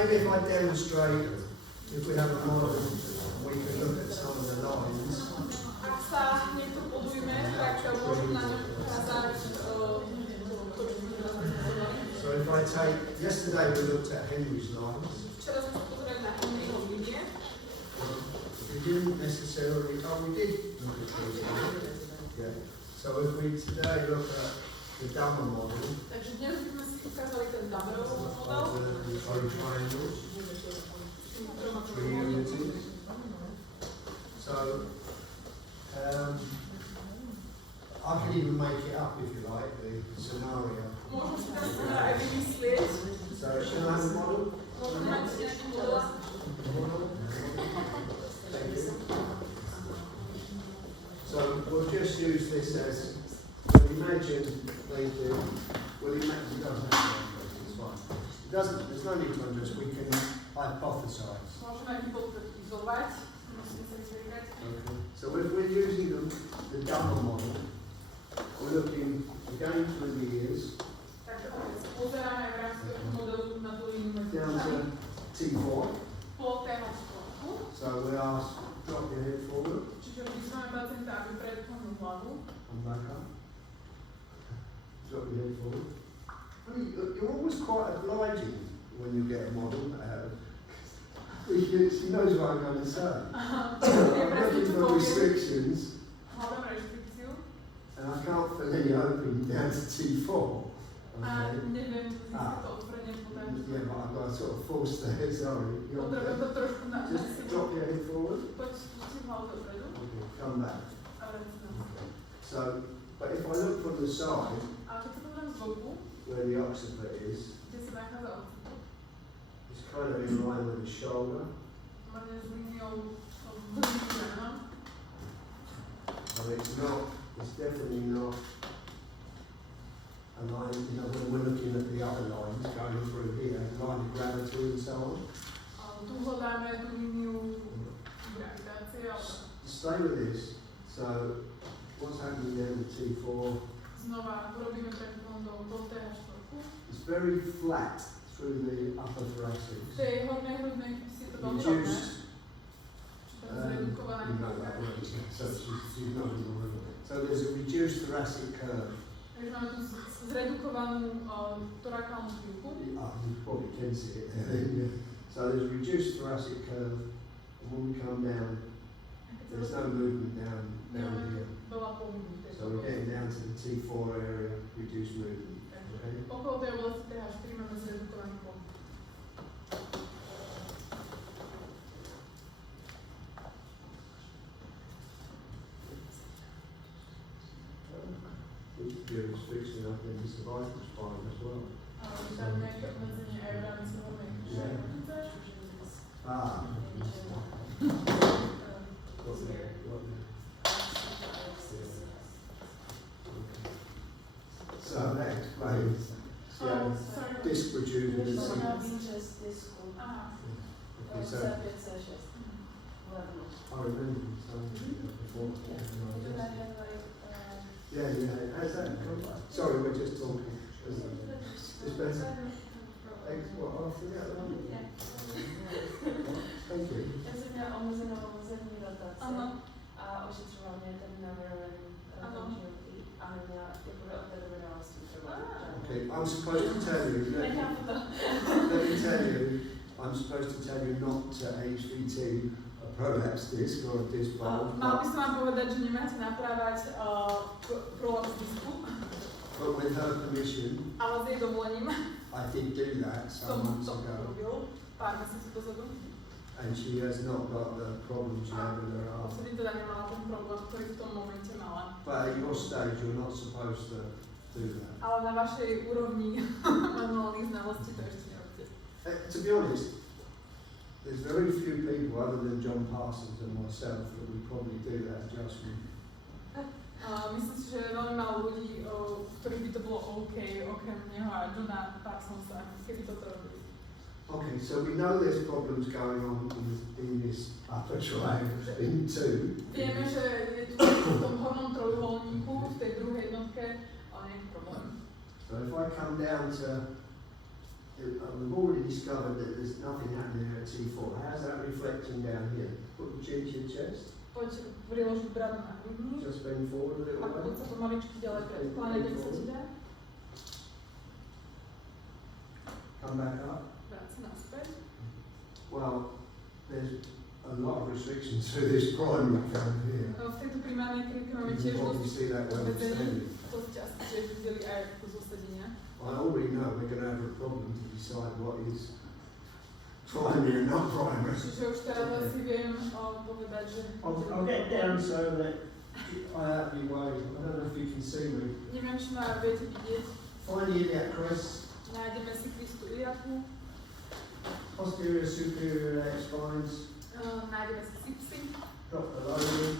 maybe if I demonstrate, if we have a model, we can look at some of the lines. Ak sa niekto podujme, tak môžem na ňom ukázať to, čo So if I take, yesterday we looked at Henry's lines. Včera sme sa pozerali na Henryho linie. We didn't necessarily, we did look at these. Yeah. So if we today look at the Dummer model, Takže dnes sme si ukázali ten Dummerov model. the triangles, three unities. So I can even make it up if you like, the scenario. Môžem si ten scenár aj vymyslieť. So shall I have a model? Môžem mať nejaký model. Thank you. So we'll just use this as, well, imagine they do, well imagine, it doesn't have to, it's fine. It doesn't, there's no need to undress, we can hypothesize. Môžeme hypotetizovať. Musíme sa vyzerať. Okay. So if we're using the Dummer model, we're looking again through the ears, Takže opäť pozeráme v rámci toho modelu na tú líniu medzi down ušami. to T4. Po tému sklopu. So we ask, drop your head forward, Čiže vyzveme pacienta, aby predklonil hlavu. and back up. Drop your head forward. I mean, you're always quite obliging when you get a model. She knows what I'm going to say. I'm looking for restrictions, Hľadám restrikciu. and I can't fill any opening down to T4. A Okay. neviem, získať to otvorenie potom. Yeah, but I've got to sort of force there, sorry. You Potrebujem to okay? trošku na Just drop your head forward. Poď skúsim hlavu dopredu. Okay, come back. A vrátim sa. Okay. So, but if I look from the side, A keď sa pozriem z boku, where the occiput is, kde sa nachádza occiput, it's kind of in line with the shoulder. máme s líniou vrchných rána. But it's definitely not a line, you know, when we're looking at the other lines going through here, line of gravity and so on. Tu hľadáme tú líniu gravitácie, ale Stay with this. So, what's happening there with T4? znova urobíme predklon do TH4. It's very flat through the upper V thoracic. tej hornej hrudnej si to veľmi rovné. Reduced, Zredukovaná you know that word, so she's not in the room. So there's a reduced thoracic curve. Takže máme tu zredukovanú torakálnu krivku. You probably can see it there. So there's a reduced thoracic curve, and when we come down, there's no movement down here. Veľa pohybu v tejto So we're oblasti. getting down to the T4 area, reduced movement. Okay? Okolo tej oblasti TH4 máme zredukovaný pohyb. This would be a restriction up in the cervical spine as well. Ale je tam nejaké obmedzenie aj v rámci hornej hrudnice. Ah. So that explains disc protrusion and Aha. Okay, so I remember something before. Yeah. How's that? Sorry, we're just talking. It's better. What? After that one? Thank you. Já jsem měla omezený rotaci Ano. a ošetřoval mě ten navrhoven rotačníky a neměla jakoby od té doby dala trvat. Okay, I'm supposed to tell you. Nechápu to. Let me tell you. I'm supposed to tell you not to HVT a prolapse disc or a disc bulge. Mal by som vám povedať, že nemáte naprávať prolaps disku, But with her permission, ale s jej dovolením I did do that some som months to ago. urobil pár mesiacov dozadu. And she has not got the problem she had with her arm. Vtedy teda nemala ten problém, ktorý v tom momente mala. But at your stage, you're not supposed to do that. Ale na vašej úrovni manuálnych znalostí to ešte nerobíte. To be honest, there's very few people other than John Parsons and myself that would probably do that adjustment. Myslím si, že je veľmi málo ľudí, ktorých by to bolo OK, okrem neho a Johna Parsonsa, keby toto robili. Okay, so we know there's problems going on in this upper triangle, in 2. Vieme, že je tu v tom hornom trojuholníku, v tej druhej jednotke, ale nejaký problém. So if I come down to we've already discovered that there's nothing happening there at T4. How's that reflecting down here? Put your chin to your chest. Poď priložiť bradu na hrudník. Just bend forward a little A bit. poď sa pomaličky ďalej predkláňať, ak sa ti dá. Come back up. Vráť sa naspäť. Well, there's a lot of restrictions to this primary curve here. V tejto primárnej krivke máme You tiež can probably dosť see that when we're obmedzení. standing. To ste asi tiež videli aj ako z osadenia. I already know we're going to have a problem to decide what is primary and not primary. Čiže už teraz asi viem povedať, že... I'll get down so that I have you worried. I don't know if you can see me. Neviem, či ma viete vidieť. Find the iliac crest, Nájdeme si kristu iliaku. posterior, superior iliac spines. Nájdeme si sipsy. Drop the lower,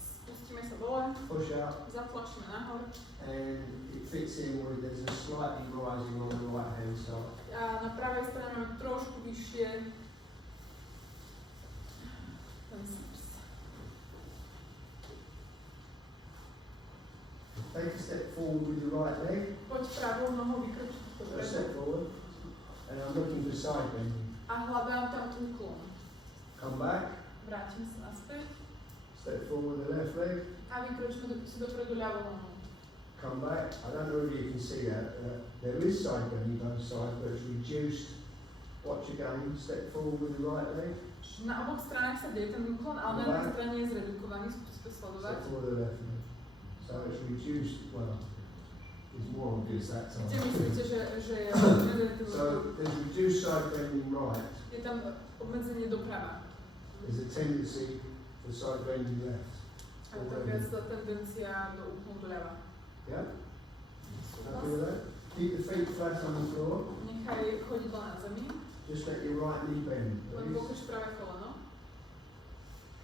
Spustíme sa dole. push out, Zatlačíme nahor. and it fits in with there's a slightly rising on the right hand side. A na pravej strane máme trošku vyššie ten sips. Take a step forward with your right leg. Poď pravou nohou vykročiť A dopredu. step forward. And I'm looking for side bending. A hľadám tam úklon. Come back. Vrátim sa naspäť. Step forward the left leg. A vykročíme si dopredu ľavou nohou. Come back. I don't know if you can see that. There is side bending both sides, but it's reduced. Watch again. Step forward with the right leg. Na oboch stranách sa deje ten úklon, ale na jednej strane je zredukovaný. Skúste to sledovať. Step forward the left leg. So it's reduced. Well, it's more obvious that Kde time. myslíte, že je So there's reduced side bending right. je tam obmedzenie doprava. There's a tendency for side bending left. A je tam viac tá tendencia do úklonu doľava. Yeah? Happy with that? Keep the feet flat on the floor. Nechaj chodidla na zemi, Just let your right knee bend, len please. pokrč pravé koleno.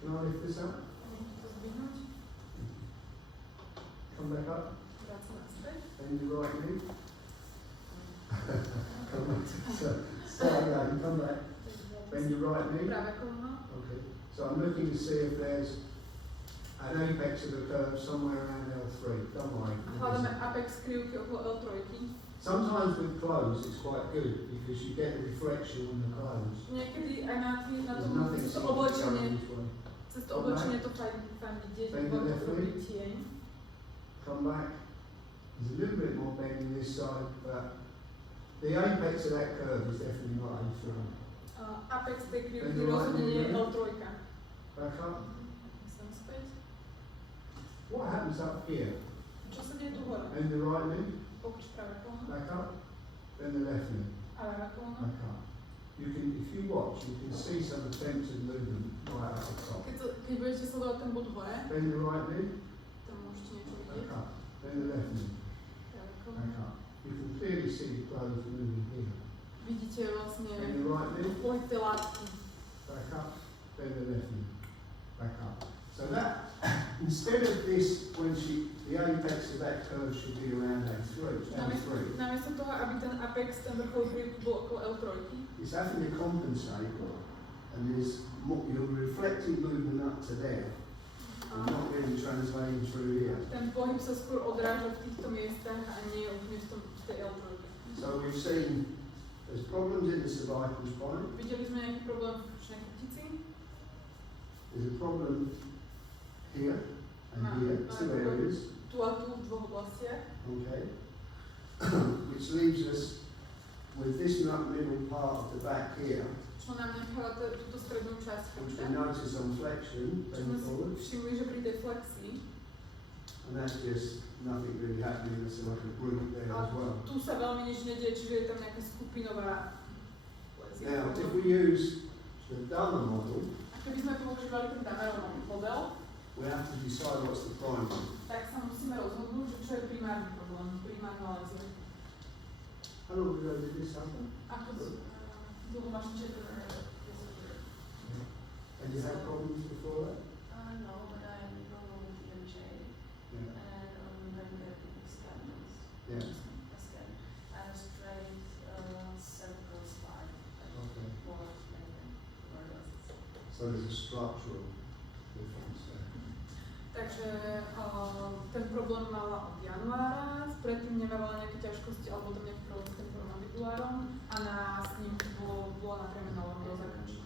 Can I lift this up? Môžete to zdvihnúť. Come back up. Vráť sa naspäť. Bend your right knee. Come back. Start again. Come back. Bend your right knee. Pravé koleno. Okay. So I'm looking to see if there's an apex of the curve somewhere around L3. Don't worry. A hľadáme apex krivky okolo L3. Sometimes with clothes it's quite good because you get a reflection on the clothes. Niekedy aj na There's tom nothing cez to going oblečenie, this way. cez to oblečenie to fajn vidieť, Bend lebo the left to robí knee. tieň. Come back. There's a little bit more bend on this side, but the apex of that curve is definitely not A3. Apex tej krivky Bend your right rozhodne nie je knee. L3. Back up. Som späť. What happens up here? Čo sa deje tu hore? Bend the right knee. Pokrč pravé koleno. Back up. Bend the left knee. A ľavé koleno. Back up. You can, if you watch, you can see some attempted movement right at the top. Keď budete sledovať ten bod hore, Bend the right knee. tam môžete niečo Back vidieť. up. Bend the left knee. Pravé Back koleno. up. You can clearly see the clothes moving here. Vidíte vlastne Bend the right knee. pohyb tej látky. Back up. Bend the left knee. Back up. So that, instead of this, the apex of that curve should be around A3. Namiesto toho, aby ten apex, ten vrchol krivky bol okolo L3, It's having to compensate, and you're reflecting movement up to there, and not really translating through here. ten pohyb sa skôr odráža v týchto miestach a nie úplne v tej L3. So we've seen there's problems in the cervical spine, Videli sme nejaký problém v krčnej chrbtici, there's a problem here and here, two areas, tu a tu v dvoch oblastiach, okay, which leaves us with this middle part of the back here, čo nám necháva túto strednú časť which we chrbta. notice on flexion, Čo sme bend si forward, všimli, že pri tej flexii, and that's just nothing really happening, there's like a group there as well. tu sa veľmi nič nedieje, čiže je tam nejaká skupinová flexia. Now, if we use the Dahmer model, A keby sme používali ten Dahmerov model, we have to decide what's the primary. tak sa musíme rozhodnúť, že čo je primárny problém, primárna lézia. How long ago did this happen? Ako dlho máš čekať? And you had problems before that? No, but I normal with IMG Yeah. and then get scans. Yeah. A scan. And straight cervical spine. Okay. More maybe. So there's a structural difference there. Takže ten problém mala od januára, predtým nemávala nejaké ťažkosti alebo tam nejaký problém s tým mandibulárom a na snímku bola napriamená lordóza krčná.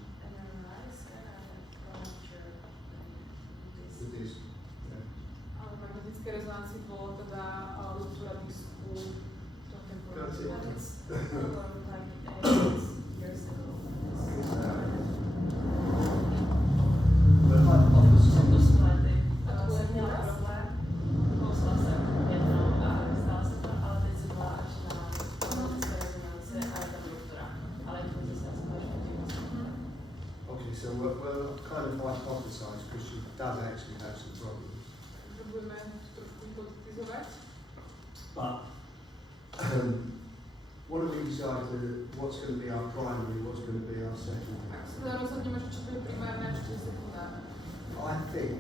Ale v magnetickej rezonancii bolo teda ruptúra disku So we'll kind of hypothesize because she does actually have some problems. Budeme trošku hypotetizovať. But what do we decide what's going to be our primary, what's going to be our secondary? Ak sa rozhodneme, že čo bude primárne a čo bude sekundárne. I think,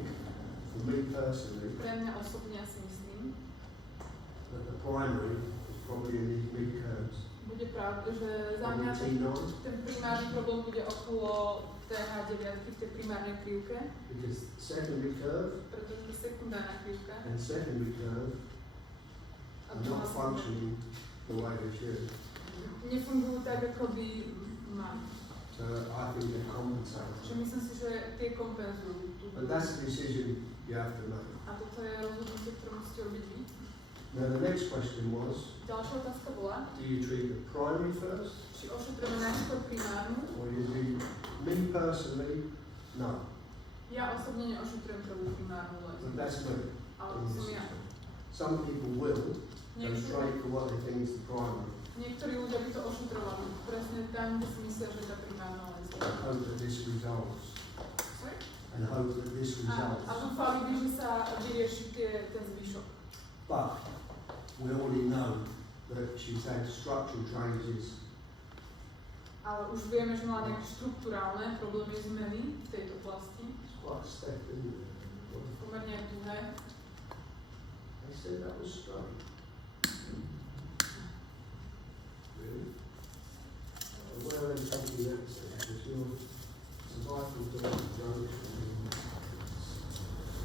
for me personally, Pre mňa osobne si myslím, that the primary is probably in these mid curves. bude pravda, že za mňa ten primárny problém bude okolo TH9 v tej primárnej krivke. Because secondary curve Pretože sekundárna krivka and secondary curve are not functioning the way they should. nefungujú tak, ako by mali. So I think they're compensating. Čiže myslím si, že tie kompenzujú. But that's a decision you have to make. A toto je rozhodnutie, ktoré musíte robiť vy. Now the next question was, Ďalšia otázka bola, do you treat the primary first, či ošetrujeme najskôr primárnu. or you do, me personally, no. Ja osobne neošetrujem prvú primárnu But lezu. that's me. Ale to som ja. Some people will go straight for what they think is the primary. Niektorí ľudia by to ošetrovali presne tam, kde si myslia, že je tá primárna lezu. And hope that this resolves. Sorry? And hope that this resolves. A dúfali by, že sa vyrieši ten zvyšok. But we already know that she's had structural changes. Ale už vieme, že mala nejaké štruktúrálne problémy zmeny v tejto oblasti. It's quite a step, isn't it? Pomerne tuhé. They said that was straight. Really? Where are they taking that to? Because your cervical junction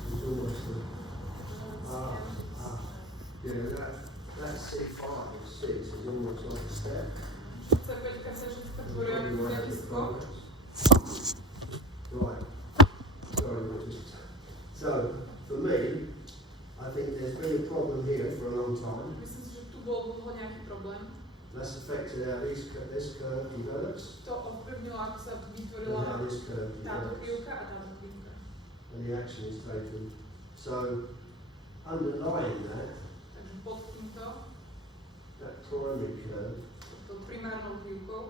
is almost yeah, that C5 or 6 is almost like a step. C5 sa všetko tvoria nejaký skok. Right. Sorry, so, for me, I think there's been a problem here for a long time. Myslím si, že tu bol dlho nejaký problém. That's affected how this curve develops. To ovplyvnilo, ako sa And vytvorila how this curve táto develops. krivka a táto krivka. And the action is taken. So, underlying that, Takže pod týmto, that primary curve, pod primárnou krivkou,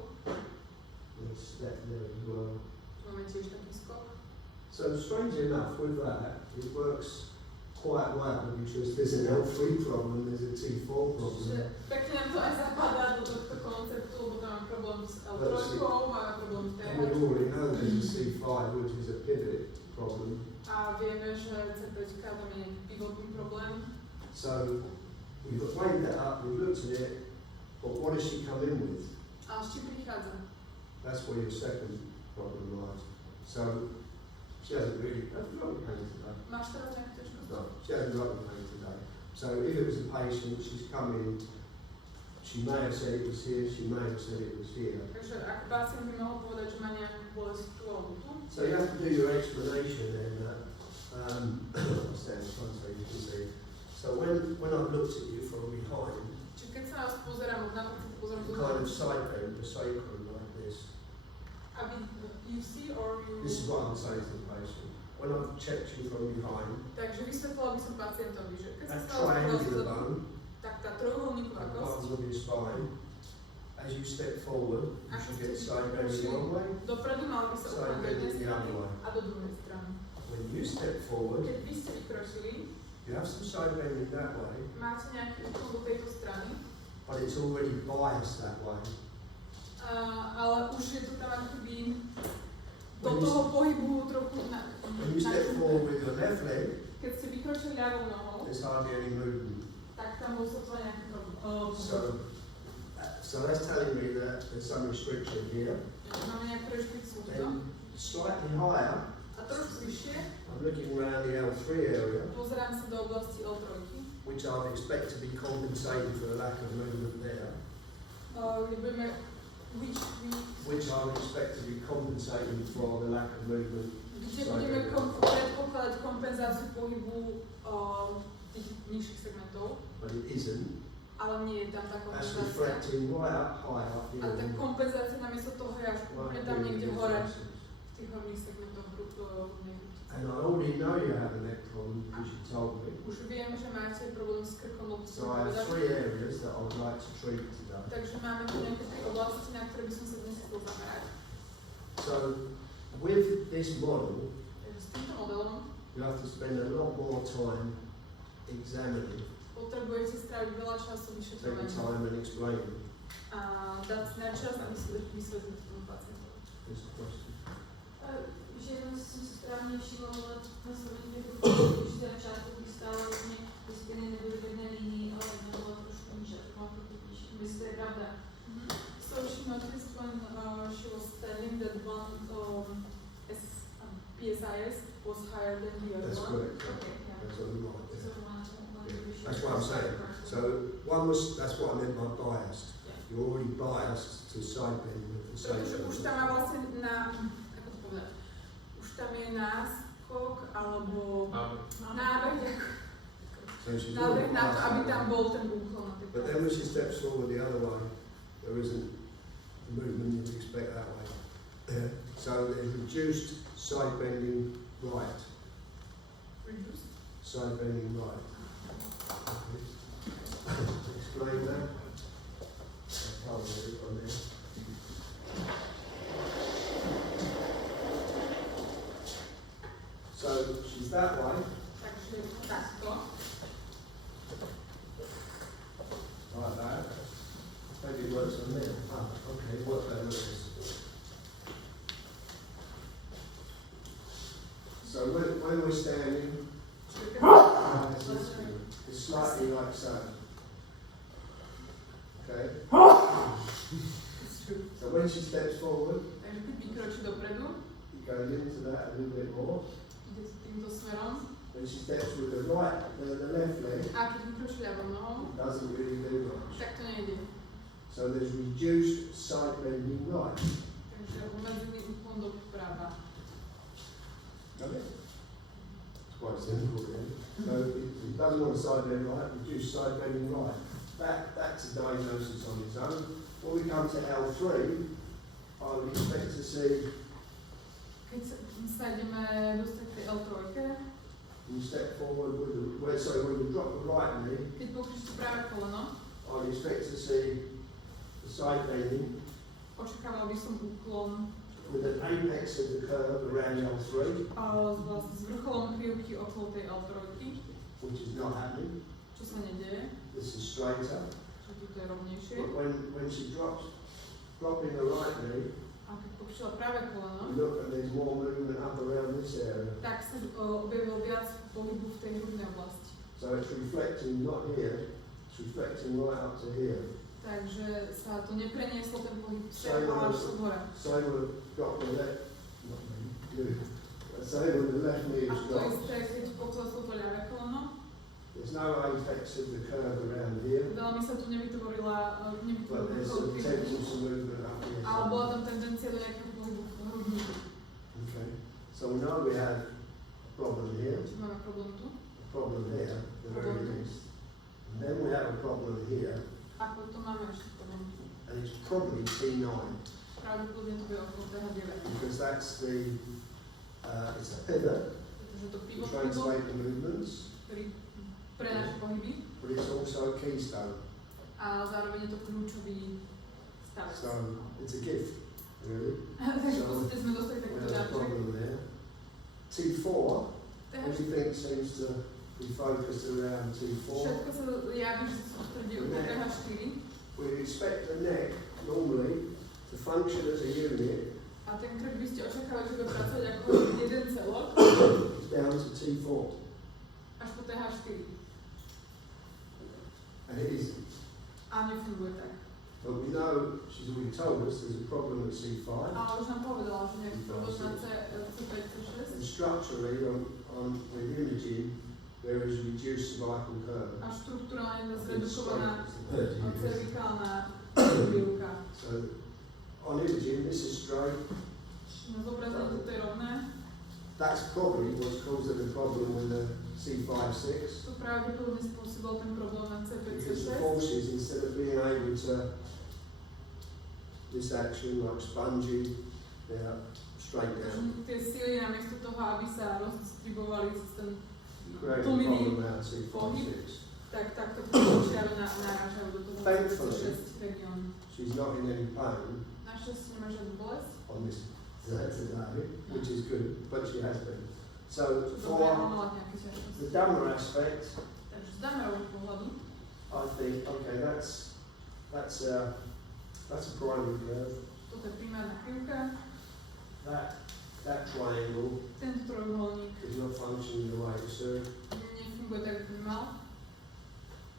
there's a step there as well. tu máme tiež taký skok. So, strangely enough, with that, it works quite well because there's an L3 problem, there's a T4 problem. Čiže pekne nám to aj zapadá do tohto konceptu, lebo tam máme problém s L3, máme problém s And we TH. already know there's a C5, which is a pivot problem. A vieme, že C5 tam je nejaký pivotný problém. So we've weighed that up, we've looked at it, but what does she come in with? Ale s čím prichádza? That's where your second problem lies. So she hasn't really, that's not pain today. Máš teraz nejakú ťažkosť? No, she hasn't got the pain today. So if it was a patient, she's come in, she may have said it was here, she may have said it was here. Takže ak pacient by mohol povedať, že má nejakú bolesť tu alebo tu, So you have to do your explanation then. What's that? I'm trying to say you can see. So when I looked at you from behind, čiže keď sa na vás pozerám, napríklad pozerám you kind of side bend the sacrum like this. aby you see or you... This is what I'm saying to the patient. When I've checked you from behind, Takže vysvetlila by som pacientovi, že keď sa that stalo triangular bone, tak tá trojuholníková at the kosť, bottom of your spine, as you step forward, you should get side bending one way, dopredu mal by sa side ukladať do jednej bending the strany other way. a do druhej strany. When you step forward, Keď vy ste vykročili, you have some side bending that way, máte nejaký úklon do tejto strany, but it's already biased that way. ale už je to tam akoby do toho pohybu trochu na... When you step forward with your left leg, Keď ste vykročili ľavou nohou, there's hardly any movement. tak tam bol sotva nejaký problém. So that's telling me that there's some restriction here. Máme nejakú reštrikciu tu. And slightly higher, A trošku vyššie, I'm looking around the L3 area, pozerám sa do oblasti L3, which I'd expect to be compensated for the lack of movement there. kde budeme which I would expect to be compensating for the lack of movement. Kde budeme predpokladať kompenzáciu pohybu tých nižších segmentov. But it isn't. Ale nie je tam tá That's kompenzácia. reflecting right up high up A tá here. kompenzácia namiesto toho je až úplne tam niekde hore, v tých horných segmentoch hrudnej. And I already know you have a neck problem because you told me. Už viem, že máte problém s krkom, lebo So I have 3 areas that I would like to treat today. Takže máme tu nejaké 3 oblasti, na ktoré by som sa dnes chcel zamerať. So with this model, Takže s týmto modelom you have to spend a lot more time examining, potrebujete stráviť veľa času take vyšetrovaním time and explaining. a dať si na čas, aby si vysvetlili tomu pacientovi. Is the question. Že jenom som si správne všimla, ale na Slovensku už ten čas, kdy stále vlastně ty spiny nebyly v jedné línii, ale jedna byla trošku níže, tak mám to totiž. Myslím, to je pravda. So she noticed when she was standing that one PSIS was higher than the other That's one. correct. Okay, yeah. That's what we want. So Yeah. that's That's what I'm saying. So one was, that's what I meant by biased. You're already biased to side bend with the same. Pretože už tam má vlastne ako to povedať, už tam je náskok alebo nábeh So she's nábeh already na to, aby biased. tam bol ten úklon na tej But then when she steps forward the other way, there isn't the movement you'd expect that way. So there's reduced side bending right. Reduced. Side bending right. Okay. Explain that. I can't read it from there. So she's that way, Takže takto. like that. Maybe it works on there. Ah, okay, work that works. So when we're standing, it's slightly like so. Okay? So when she steps forward, Takže keď vykročí dopredu, it goes into that a little bit more. ide týmto smerom. When she steps with the left leg, A keď vykročí ľavou nohou, it doesn't really do much. tak to nejde. So there's reduced side bending right. Takže obmedzený úklon doprava. Okay? It's quite simple really. So it doesn't want to side bend right, reduce side bending right. That's a diagnosis on its own. When we come to L3, I would expect to see Keď sa ideme dostať k tej L3, you step forward with the, when you drop the right knee, keď pokričíte práve koleno, I would expect to see the side bending očakával by som úklon with an apex of the curve around L3, vlastne s vrcholom krivky okolo tej L3, which is not happening. čo sa nedieje, This is straighter. že toto je rovnejšie. But when she dropping the right knee, A keď pokričila práve koleno, you look and there's more movement up around this area. tak sa objavilo viac pohybu v tej hrudnej oblasti. So it's reflecting not here, it's reflecting right up to here. Takže sa to neprenieslo ten pohyb Same však, ale až with- som hore. Same with drop the left, not me, you. Same with the left knee A is to dropped. isté, keď pokleslo to ľavé koleno, There's no apex of the curve around here, veľmi sa tu nevytvorila but there's some krivky, tendons movement up here. ale bola tam tendencia do nejakého pohybu v hrudníku. Okay. So we know we have a problem here, Čiže máme problém tu. a problem here, the very least. And then we have a problem here, A potom máme ešte problém tu. and it's probably T9, Pravdepodobne to bude okolo TH9. because that's the, it's a pivot Pretože to to pivot translate the movements, ktorý prenáša pohyby but it's also a keystone. a zároveň je to kľúčový stavec. So it's a gift, really. Takže v podstate sme dostali We takýto have a dáček. problem there. T4, everything seems to be focused around T4. Všetko sa javí, že sa sústredí okolo TH4 We expect the neck normally to function as a unit. a ten krk by ste očakávali, že bude pracovať ako jeden celok It's down to T4, až po TH4 and it isn't. a nefunguje tak. But we know, she's already told us, there's a problem at C5. Ale už nám povedala, že nejaký problém na C5, C6 And structurally, on with imaging, there is reduced cervical curve. a štruktúrálne je zredukovaná cervikálna krivka. So on imaging, this is straight. Na zobrazení toto je rovné. That's probably what's causing the problem with the C5-6. To pravdepodobne spôsobil ten problém na Because the C5-C6. forces, instead of being able to this action like spongy, they're straight down. Tie síly namiesto toho, aby sa rozdistribovali cez ten Creating a tlmivý problem out of C5-6. tak to počiaru narážajú do toho Thankfully, C6 regiónu. she's not in any pain Našťastie nemá žiadnu bolesť. on this today, which is good, but she has been. So Čo dobre, for mala nejaké ťažkosti. the dumber aspect, Takže z damerovho pohľadu, I think, okay, that's a primary curve. toto je primárna krivka, That triangle tento trojuholník is not functioning the way it should. nefunguje tak, ako by mal.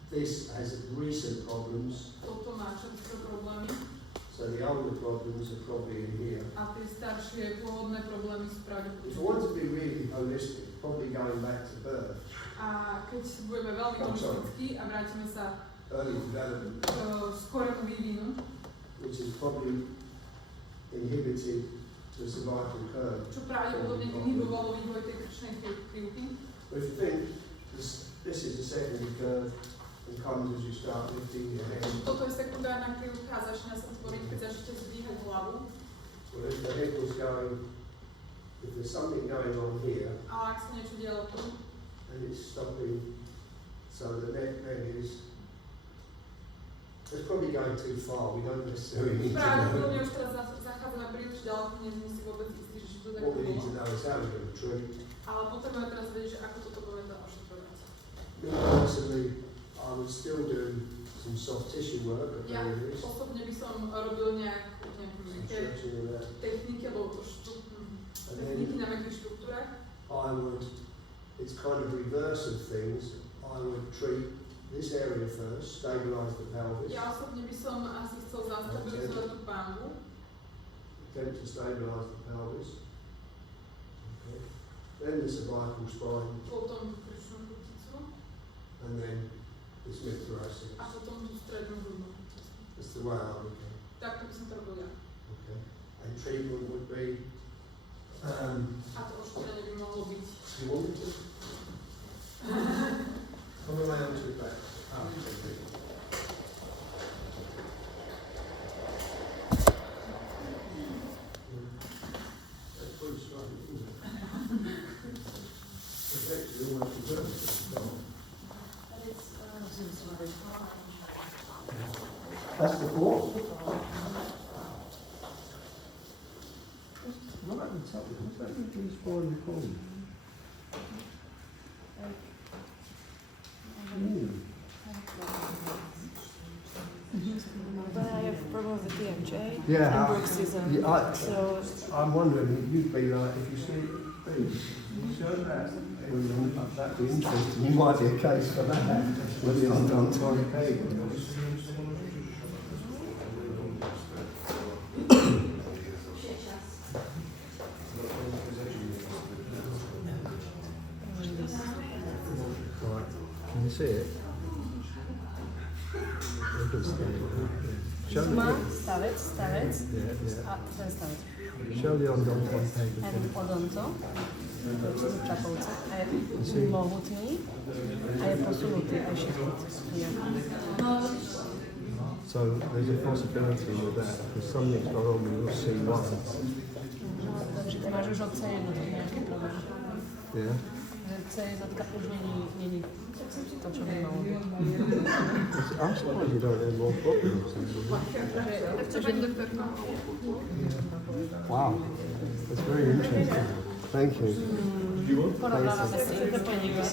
This has recent problems, Toto má čerstvé problémy so the older problems are probably in here. a tie staršie pôvodné problémy sú If I pravdepodobne. want to be really holistic, probably going back to birth, A keď budeme veľmi holistickí a vrátime sa early development, k skorému vývinu, which is probably inhibited the cervical curve. čo pravdepodobne inhibovalo vývoj tej krčnej krivky. If you think this is a secondary curve and comes as you start lifting your head, Toto je sekundárna krivka a začína sa tvoriť, keď začnete zdvíhať hlavu. well, if the head was going, if there's something going on here Ale ak sa niečo dialo tu, and it's stopping, so the neck then is, it's probably going too far. We don't necessarily need to pravdepodobne know. už teraz zachádzame príliš ďaleko, nie sme si vôbec istí, že to tak What we need to bolo. know is how we're going to treat. Ale potrebujeme teraz vedieť, že ako toto budeme dať ošetrovať. Me personally, I would still do some soft tissue work at Ja very least. osobne by som robil nejaké Some také stretching of that. techniky alebo And techniky then na mäkkých štruktúrach. I would, it's kind of reverse of things. I would treat this area first, stabilise the pelvis, Ja osobne by som asi chcel zastabilizovať tú pánvu. attempt to stabilise the pelvis. Okay. Then the cervical spine, Potom tú krčnú kruticu and then the mid-thoracic. a potom tú strednú hrudnú. That's the way I would go. Takto by som to robil ja. Okay. And treatment would be, A to ošetrenie by mohlo byť. you want me to? Come around to the back. Ah, okay. That's pretty strong, isn't it? It's actually almost reversed. But it's, That's the force. Right at the top, what's that with these foreign columns? But I have problems with IMG Yeah, and bruxism. So I'm wondering, you'd be like, if you see these, you show that, that'd be interesting. You might be a case for that, with the on peg. Right, can you see it? Show ma the, stavec, yeah. a ten stavec. Show the on peg. Ten odonto, to sú čapovce, a je mohutný, a je posunutý aj šepot. So there's a possibility with that, because something's gone on with your C1. No, takže ty máš už od C1 nejaký problém. Yeah. Že C1 už není to, čo by malo byť. I'm surprised you don't have more problems. Wow, that's very interesting. Thank you. Porovnávame si interpretíva.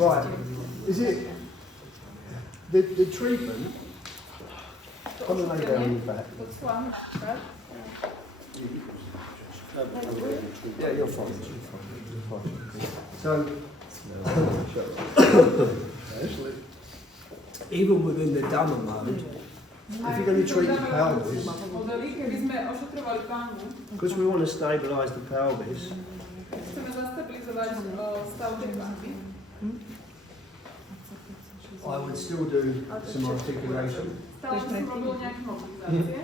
Right, is it the treatment? Come and lay down on your back. Yeah, you're fine. You're fine. So, even within the dumber mode, if you're going to treat the pelvis, Keby sme ošetrovali pánvu, because we want to stabilise the pelvis, chceme zastabilizovať stav tej pánvy, I would still do some articulation. Stále som robil nejaké mobilizácie.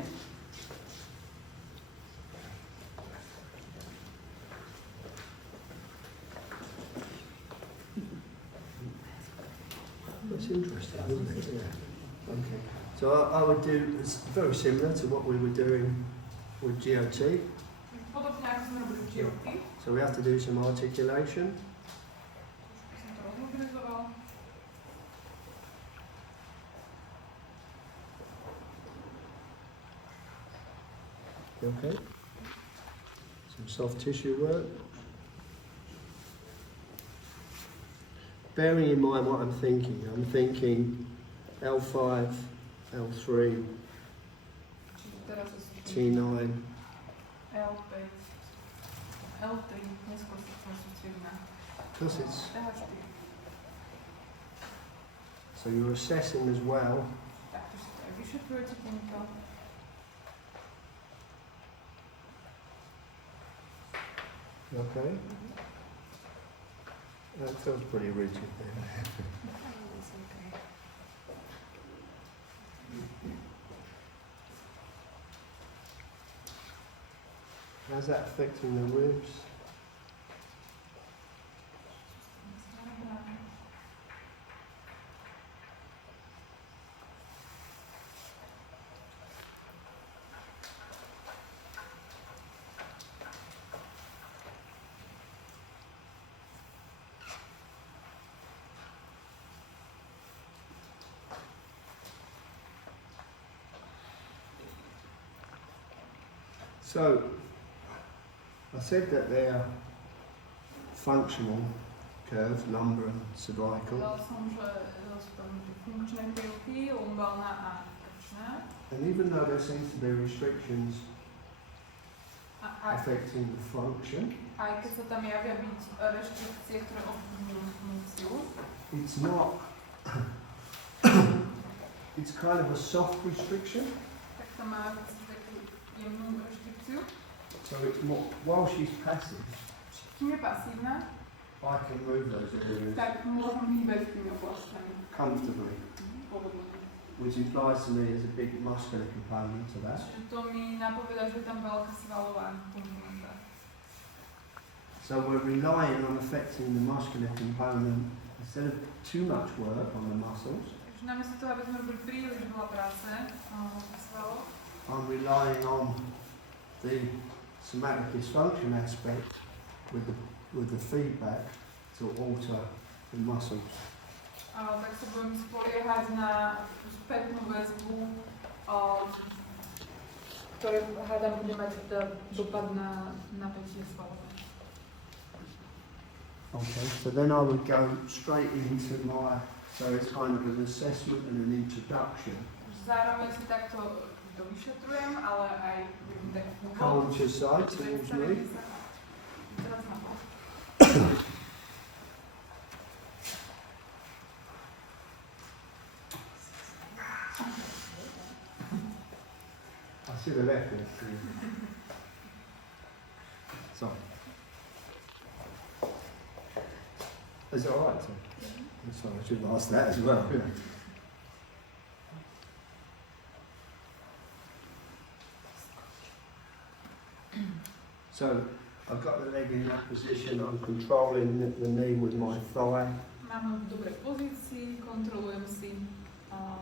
That's interesting, isn't it? Yeah. Okay. So I would do, it's very similar to what we were doing with GOT. Podobne ako sme robili v GOT. So we have to do some articulation. Som to rozmobilizoval. Okay. Some soft tissue work. Bearing in mind what I'm thinking L5, L3, Čiže teraz sa T9. L5, L3, neskôr sa sústredím na Because it's, TH4. so you're assessing as well. Takže si to aj vyšetrujete týmto. Okay. That feels pretty rigid there. How's that affecting the ribs? So, I said that they're functional curves, lumbar and cervical. Povedal som, že sú tam funkčné krivky, lumbálna a krčná. And even though there seems to be restrictions A affecting the function, aj keď sa tam javia byť reštrikcie, ktoré ovplyvňujú funkciu, it's not, it's kind of a soft restriction. tak to má takú jemnú reštrikciu. So it's more, while she's passive, Kým je pasívna, I can move those areas tak môžem hýbať tými oblastiami. comfortably, Pohodlne. which implies to me there's a big muscular component to that. Čiže to mi napovedá, že je tam veľká svalová komponenta. So we're relying on affecting the muscular component instead of too much work on the muscles. Takže namiesto toho, aby sme robili príliš veľa práce na svaloch, I'm relying on the somatic dysfunction aspect with the feedback to alter the muscles. tak sa budem spoliehať na tú spätnú väzbu, ktoré hádam bude mať dopad na napätie svalové. Okay, so then I would go straight into my, so it's kind of an assessment and an introduction. Zároveň si takto dovyšetrujem, ale aj budem taký úvod. Conscious side, usually. Teraz na bok. I should have left this. Sorry. Is it alright, sir? Sorry, I should have asked that as well. So, I've got the leg in that position, I'm controlling the knee with my thigh. Mám ho v dobrej pozícii, kontrolujem si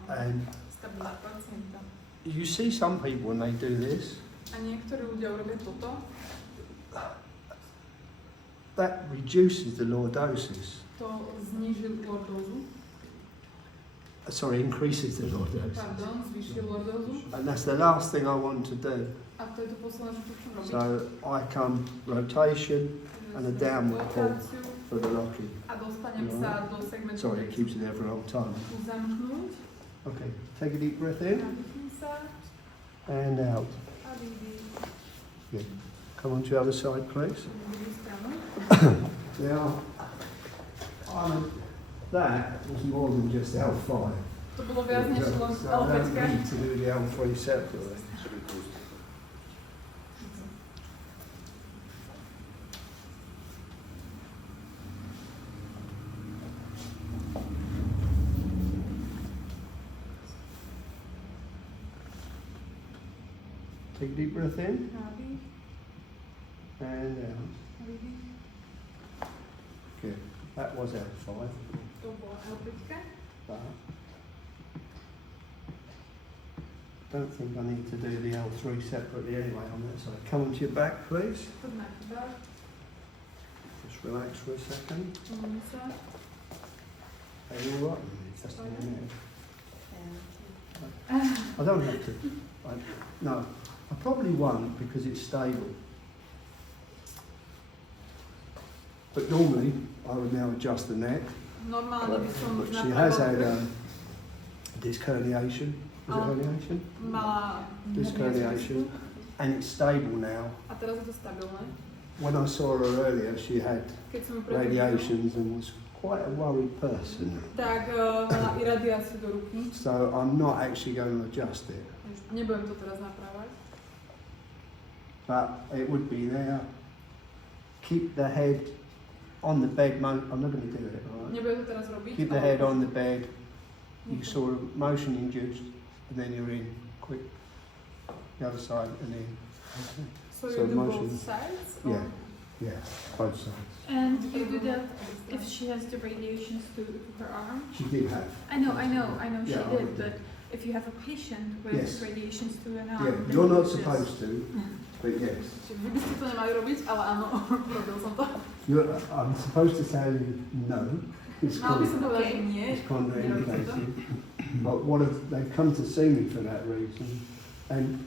And stabilitu pacienta. you see some people when they do this, A niektorí ľudia urobia toto, that reduces the lordosis. to zníži lordózu, Sorry, increases the lordosis. pardon, zvýši lordózu. And that's the last thing I want to do. A to je to posledné, čo chcem robiť. So I come rotation and a downward pull Rotáciu for the locking. a dostanem sa do segmentu. Sorry, it keeps it there for a long time. Zamknúť, Okay, take a deep breath in nadýchni sa and out. a výdych. Good. Come on to the other side, please. Na druhú stranu. Now, that was more than just L5. To bolo viac než len So I don't L5. need to do the L3 separately. Take a deep breath in Nádych. and out. Výdych. Good. That was L5. To bola L5. But I don't think I need to do the L3 separately anyway on that side. Come onto your back, please. Poď na teba. Just relax for a second. Uvoľni sa. Are you all right with me? Just in a minute. I don't have to. No, I probably won't because it's stable. But normally, I would now adjust the neck. Normálne by som But she has had napravila disc herniation. Is it herniation? mala Disc herniation. And it's stable now. A teraz je to stabilné. When I saw her earlier, she had Keď som ju predtým radiations and was quite a worried person. tak mala iradiáciu do ruky. So I'm not actually going to adjust it. Nebudem to teraz napravať. But it would be there. Keep the head on the bed. I'm not going to do it. All right? Nebudem to teraz robiť. Keep the head on the bed. You sort of motion induced, and then you're in. Quick. The other side, and then. So So you do motion. both sides? Yeah. Yeah. Both sides. And you do that if she has the radiations to her arm? She did have. I know she Yeah, I did, would but if you have a patient with Yes. radiations to an arm, Yeah. then You're not you just- supposed to, but yes. Čiže vy by ste to nemali robiť, ale áno, robil som to. I'm supposed to tell you no. It's Mal by som con- povedať, že nie. it's contraindicated. But they've come to see me for that reason. And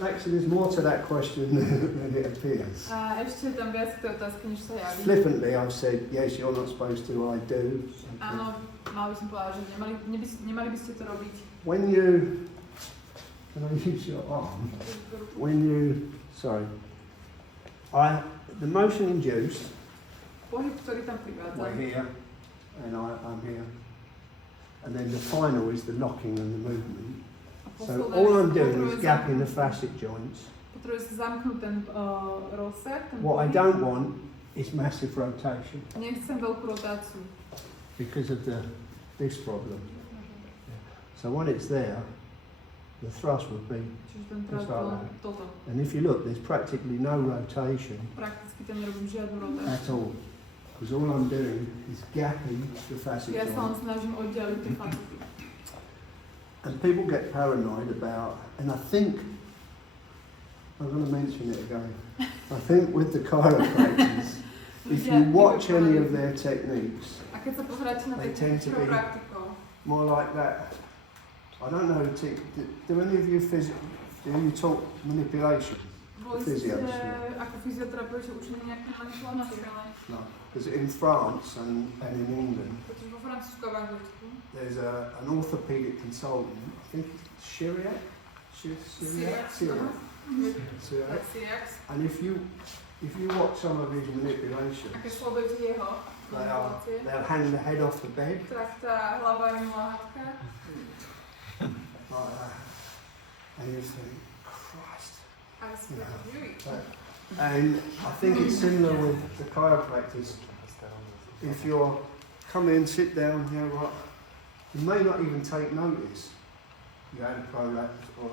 actually, there's more to that question than it appears. A ešte je tam viac tej otázky, než sa javí. Flippantly, I've said, yes, you're not supposed to, I do. Áno, mal by som povedať, že nemali by ste to robiť. When you, can I use your arm? Sorry. The motion induced, Pohyb, ktorý tam privádza. we're here, and I'm here. And then the final is the locking and the movement. So all I'm doing is gapping the facet joints. Potrebuje sa zamknúť ten rozsah, ten What I pohyb. don't want is massive rotation Nechcem veľkú rotáciu. because of this problem. So when it's there, the thrust would be, Čiže ten Just like that. toto. and if you look, there's practically no rotation Prakticky tam nerobím žiadnu rotáciu. at all. Because all I'm doing is gapping the facet Ja sa len joint. snažím oddialiť tie facety. And people get paranoid about, and I think, I'm going to mention it again, I think with the chiropractors, if you watch any of their techniques, A keď sa pozráte na They tých tend to be- chiropraktikov, more like that. I don't know, do any of you do you talk manipulation? boli ste Fyzios. ako fyzioterapeuti učení nejaké manipulácie, No. Because in France and in England, pretože vo Francúzsku a v Anglicku there's an orthopedic consultant, I think it's Syriac? Syriac. Syriac. And if you watch some of his manipulations, a keď sledujete jeho manipulácie, they'll hang the head off the bed tak tá hlava je látka like that. And you think, Christ. a spravujú. And I think it's similar with the chiropractors. If you're come in, sit down, right, you may not even take notice. You had a prolapse or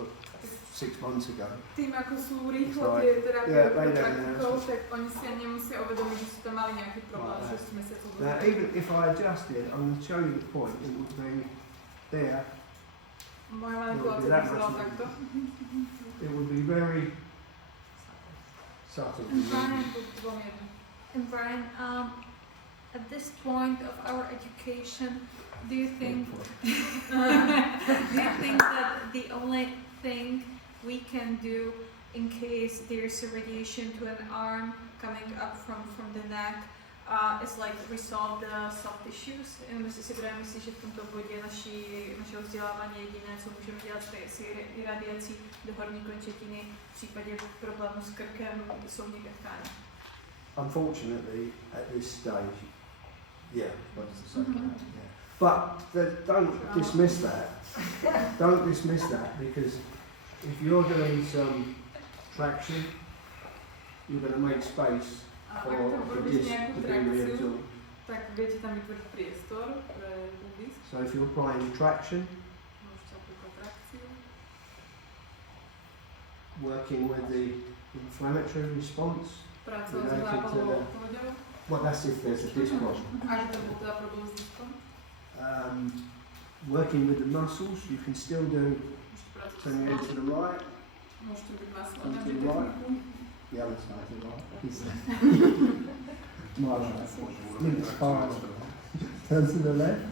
6 months ago. Tým, ako sú rýchlo Right. tie terapie Yeah, right praktikov, there. tak oni si nemusia uvedomiť, že sú tam mali nejaký problém Right. 6 mesiacov. Now, even if I adjust it, I'm going to show you the point. It would be there. Moja manipulácia That vyzerala much- takto. It would be very subtle. And Brian, Veľmi jedno. and Brian, at this point of our education, do you think that the only thing we can do in case there's a radiation to an arm coming up from the neck is like resolve the soft tissues? Jestli si budeme myslet, že v tomto bodě našeho vzdělávání jediné, co můžeme dělat, je iradiací do horní končetiny, v případě problému s krkem jsou někde tkáně. Unfortunately, at this stage, yeah, yeah. But don't dismiss that. Don't dismiss that, because if you're doing some traction, you're going to make space A for ak tam the urobíš disc nejakú to be trakciu, reabsorbed. tak viete tam vytvoriť priestor pre ten disk. So if you're applying traction, Môžete aplikovať trakciu. working with the inflammatory response. Pracovať s zápalovou odpoveďou. Well, that's if there's a disc problem. Ak to bol teda problém s diskom. Working with the muscles, you can still do, turn your head to the right, Môžete byť maslo and na to the right. The other side to the right. My right. Link's fine. Turn to the left.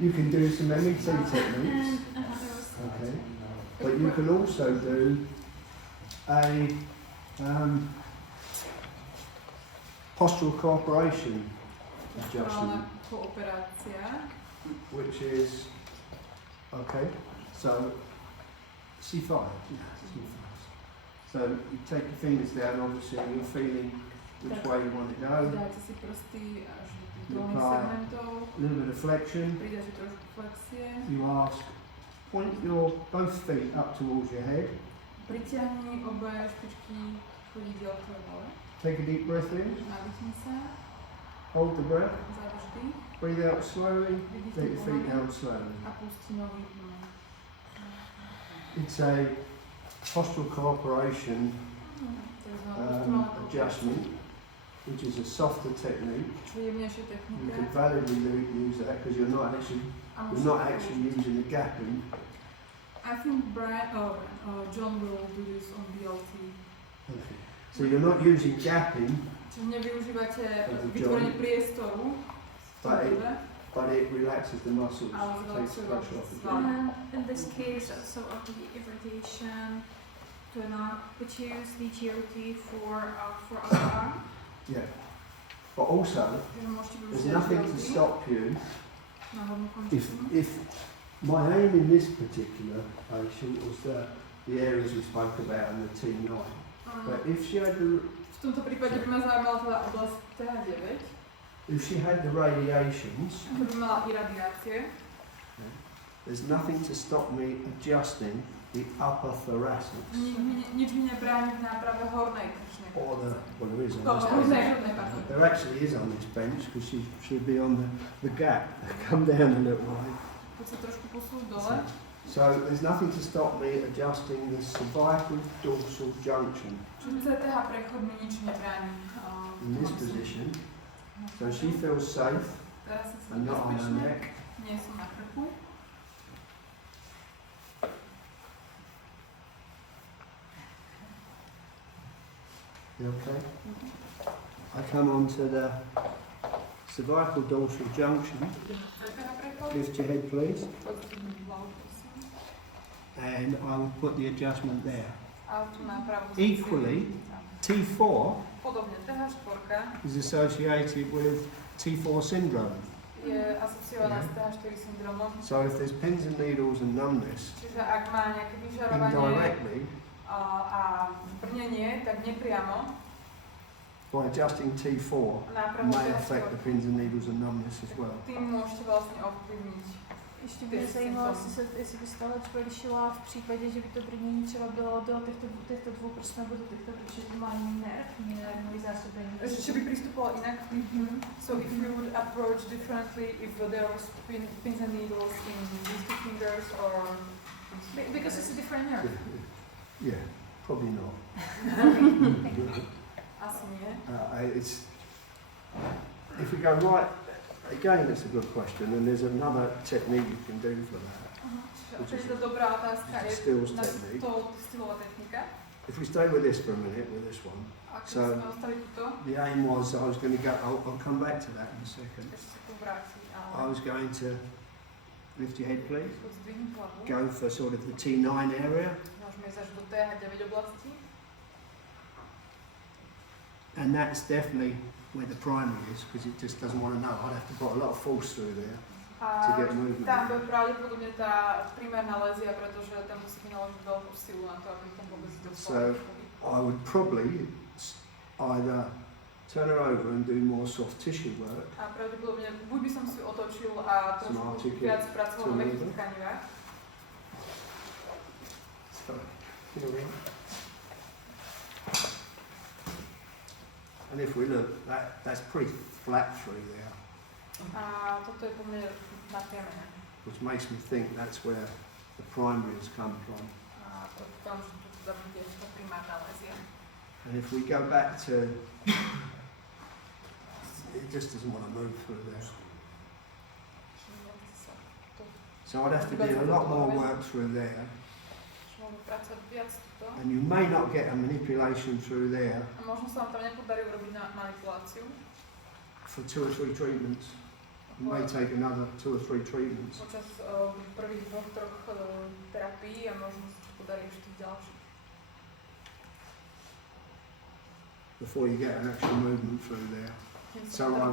You can do some MET techniques. Okay. But you can also do a postural cooperation adjustment, Kooperácia. which is, okay, so C5. Yeah, C5. So you take your fingers down, obviously, and you're feeling which way you want to go. Dáte si prsty až do tých dolných Apply segmentov. a little bit of flexion. Pridáte trošku flexie. You ask, point your both feet up towards your head. Pritiahni obe špičky chodidiel k dole. Take a deep breath in. Nadýchni sa. Hold the breath. Zadrž dých. Breathe out slowly. Vydýchni Take your feet pomaly. down slowly. A pusti nohy dnu. It's a postural cooperation To je znamená adjustment, which is a softer technique. Čo jemnejšia You technika. can validly use that because you're not actually using the gapping. I think John will do this on BLT. Okay. So you're not using gapping, Čiže nevyužívate Takže vytvorenie John. priestoru, but it relaxes the muscles, ale takes zrelaxuje pressure off the svaly. joint. And in this case, also of the irritation, to not would you use the GOT for our arm? Yeah. But also, Čiže môžete there's využiť nothing to BLT stop you na hornú if končetinu. my aim in this particular patient was the areas we spoke about in the T9. But if she had V tomto prípade by ma zaujímala teda oblasť TH9, if she had the radiations, to by mala iradiácie. there's nothing to stop me adjusting the upper thoracics. Nič mi nebráni v náprave hornej krčnej Or the, well, there is on Oh, this hornej bench. hrudnej, pardon. There actually is on this bench because she should be on the gap. Come down a little way. Poď sa trošku posúť dole. So there's nothing to stop me adjusting the cervical dorsal junction Čiže CTH prechod mi nič nebráni. in this position. So she feels safe Teraz sa and cítim not on her bezpečne. neck. Nie som na krku. You okay? I come on to the cervical dorsal junction. CTH prechod. Lift your head, please. Pozdvihni hlavu, prosím. And I will put the adjustment there. A tu na pravú Equally, T4 Podobne, TH4 is associated with T4 syndrome. je asociovaná s TH4 syndromom. So if there's pins and needles and numbness, Čiže ak má nejaké vyžarovanie indirectly, a brnenie, tak nepriamo by adjusting T4, nápravu may affect the TH4. pins and needles and numbness as well. Tým môžete vlastne ovplyvniť. Ještě by mě zajímalo, jestli by se tohle třeba lišila v případě, že by to brnění třeba bylo do těchto dvou prstů nebo do těchto, protože to má jiný nerv, jiný zásobení. Že by pristupoval inak. So if you would approach differently if there was pins and needles in these two fingers or... Because it's a different nerve. Yeah, probably not. Asi nie. It's if we go right again, it's a good question, and there's another technique you can do for that. Čiže to dobrá otázka je Stills na technique. to stylová technika. If we stay with this for a minute, with this one, Ak So- sme ostali tuto, the aim was I was going to go. I'll come back to that in a second. ešte sa to vráti, I ale was going to lift your head, please. pozdvihni hlavu. Go for sort of the T9 area, Môžeme ísť až do TH9 oblasti. and that's definitely where the primary is because it just doesn't want to know. I'd have to put a lot of force through there to A get movement. tam bude pravdepodobne tá primárna lézia, pretože tam musí vynaložiť veľkú silu na to, aby tam vôbec So- dostal. I would probably either turn her over and do more soft tissue work, A pravdepodobne buď by som si otočil a Som trošku articulate viac pracoval na to mäkkých move. tkanivách. and if we look, that's pretty flat through there, A toto je pomerne napriamené. which makes me think that's where the primary has come from. A to tam, že tu teda bude tá primárna And if we go back to, it just doesn't want to move through there. So I'd have to do a lot more work through there. And you may not get a manipulation through there for 2 or 3 treatments. You may take another 2 or 3 treatments. Before you get an actual movement through there. So I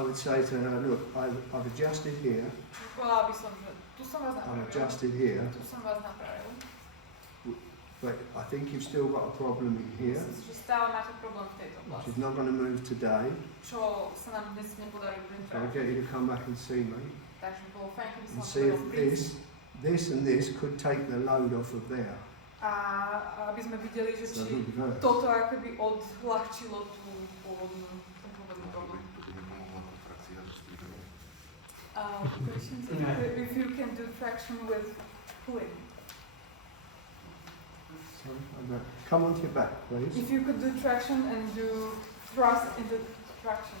would say to her, look, I've adjusted here, I've adjusted here, but I think you've still got a problem in here, which is not going to move today. So I'll get you to come back and see me and see if this and this could take the load off of there. A aby sme videli, že či toto akoby odľahčilo tú pôvodnú problém. If you can do traction with pulling. Come onto your back, please. If you could do traction and do thrust into traction.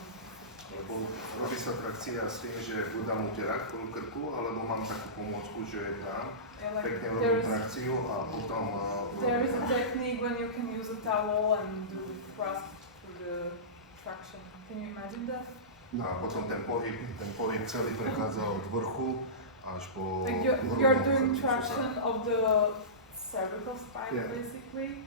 Robí sa trakcia s tým, že buď dám uterák po krku, alebo mám takú pomôcku, že dám pekne robím trakciu a potom... There is a technique when you can use a towel and do thrust to the traction. Can you imagine that? No a potom ten pohyb celý prechádza od vrchu až po... Like you're doing traction of the cervical spine basically,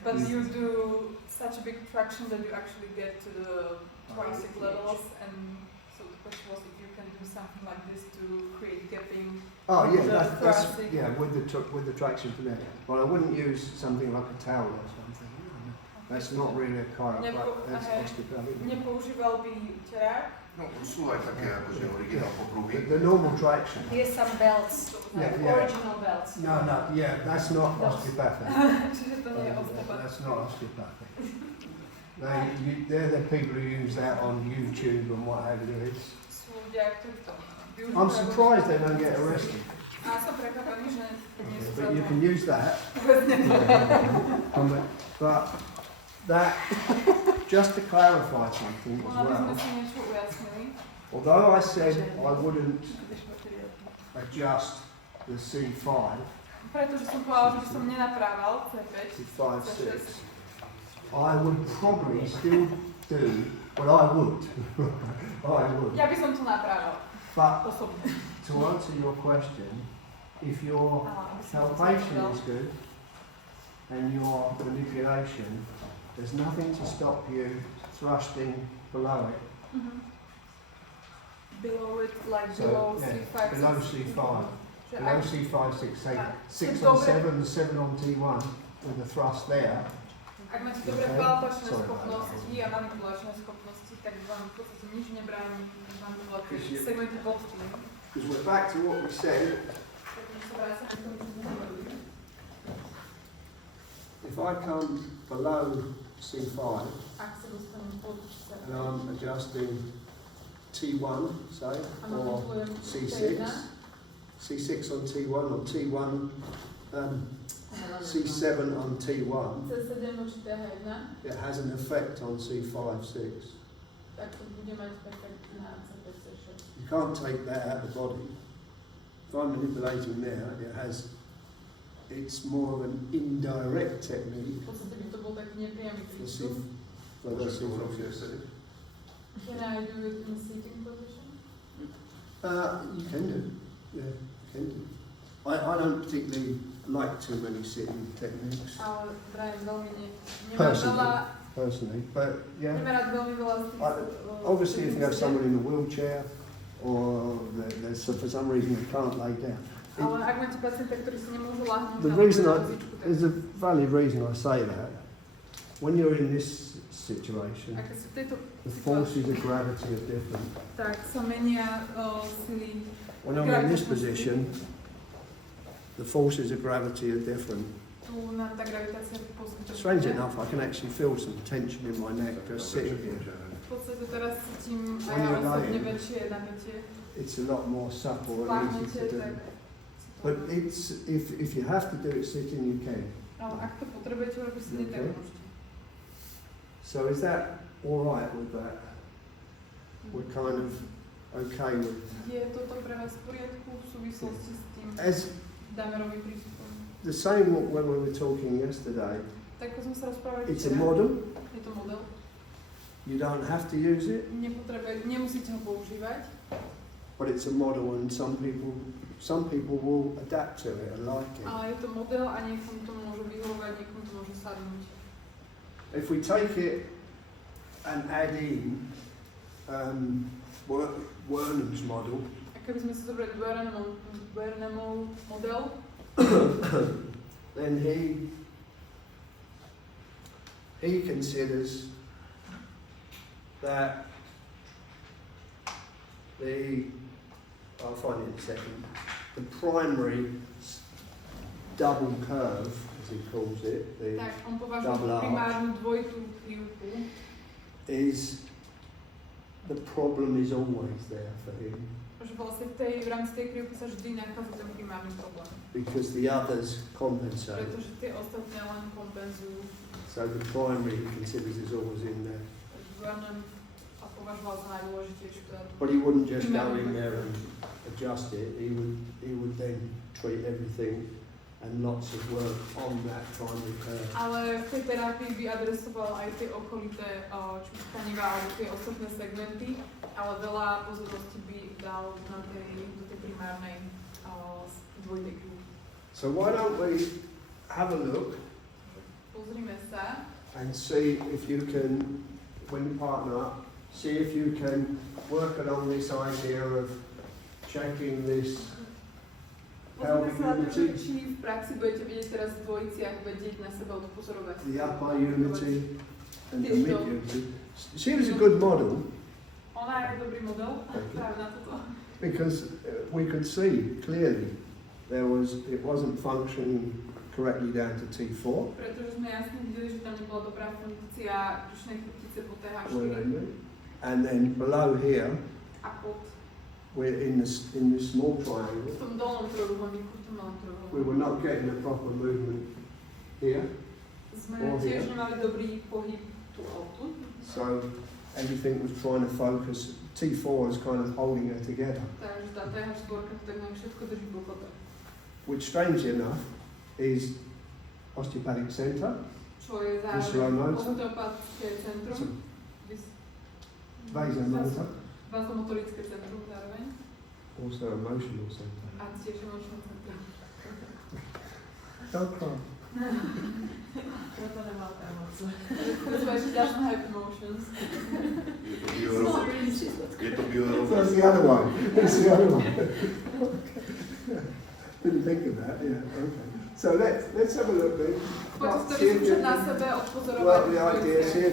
but you do such a big traction that you actually get to the thoracic levels, and so the question was if you can do something like this to create gapping. Oh yeah, that's with the traction for there. Well, I wouldn't use something like a towel or something. That's not really a chiropractic. That's osteopathic. Nepoužíval by uterák. No, sú aj také akože originál popruhy. The normal traction. Here's some belts, original belts. No, that's not osteopathic. Čiže to nie je osteopathic. That's not osteopathic. They're the people who use that on YouTube and what have you. I'm surprised they don't get arrested. But you can use that. But that, just to clarify something as well, although I said I wouldn't adjust the C5 to 5-6, I would probably still do what I would. Ja by som to napravil. But to answer your question, if your palpation is good and your manipulation, there's nothing to stop you thrusting below it. Mm-hmm. Below it, like So, below yeah, C5. below C5. Below C5, 6, say 6 on 7, 7 on T1 with the thrust there. Ak máte dobré palpačné schopnosti a manipulačné schopnosti, tak vám v podstate nič nebráni manipulovať segmenty pod tým. Because we're back to what we said. If I come below C5 and I'm adjusting T1, say, or C6, C6 on T1 or T1, C7 on T1, it has an effect on C5, 6. You can't take that out of the body. If I'm manipulating there, it's more of an indirect technique. Can I do it in a sitting position? You can do, yeah, you can do. I don't particularly like too many sitting techniques. Personally, but yeah. Obviously, if you have someone in a wheelchair, or for some reason they can't lay down. There's a valid reason I say that. When you're in this situation, the forces of gravity are different. When I'm in this position, the forces of gravity are different. Strange enough, I can actually feel some tension in my neck just sitting here. When you're lying, it's a lot more supple and easy to do. But it's if you have to do it sitting, you can. Ale ak to potrebujete urobiť si tak môžete. So is that all right with that? We're kind of okay with. Je toto pre vás v poriadku v súvislosti s tým Damerovým prístupom? The same when we were talking yesterday. Tak ako sme sa rozprávali It's a včera, model. je to model. You don't have to use it, Nemusíte ho používať, but it's a model, and some people will adapt to it and like it. ale je to model a niekomu to môže vyhovovať, niekomu to môže sadnúť. If we take it and add in Wernham's model, A keby sme si zobrali Burnhamov model, then he considers that I'll find it in a second, the primary double curve, as he calls it, the tak on považuje double arch, primárnu dvojitú krivku, is the problem is always there for him že vlastne v rámci tej krivky sa vždy nachádza ten primárny problém. because the others compensate. Pretože tie ostatné len kompenzujú. So the primary he considers is always in there. Burnham a považoval za najdôležitejšiu teda. But he wouldn't just go in there and adjust it. He would then treat everything and lots of work on that primary curve. Ale v tej terapii by adresoval aj tie okolité či už tkaniva alebo tie ostatné segmenty, ale veľa pozornosti by dal do tej primárnej dvojitej krivky. So why don't we have a look Pozrime sa and see if you can, when you partner up, see if you can work along this idea of checking this Pozrime pelvic sa na to, unity, či v praxi budete vedieť teraz v dvojiciach vedieť na seba odpozorovať. the upper unity and the Digital. mid unity. She was a good model Ona je dobrý model práve na toto. because we could see clearly it wasn't functioning correctly down to T4. Pretože sme jasne videli, že tam nebola dobrá funkcia brušnej chrbtice po TH4 And then below here, a pod we're in this small triangle. v tom dolnom trojuholníku, v tom malom We trojuholníku. were not getting a proper movement here, Sme tiež nemali dobrý pohyb tu a tu. so everything was trying to focus. T4 is kind of holding her together, Takže tá TH4 to tak nám všetko drží pokope. which strangely enough is osteopathic center, Čo je Visceral zároveň motor. osteopatické centrum, vasomotor, vasomotorické centrum zároveň also emotional center. a tiež emočné centrum. Don't cry. Preto nemal tá emócie. That's why she doesn't have emotions. Je to biorov. That's the other one. That's the other one. Didn't think of that. Yeah. Okay. So let's have a look then. Poďte to vyskúšať na sebe, odpozorovať. Well, the idea is here.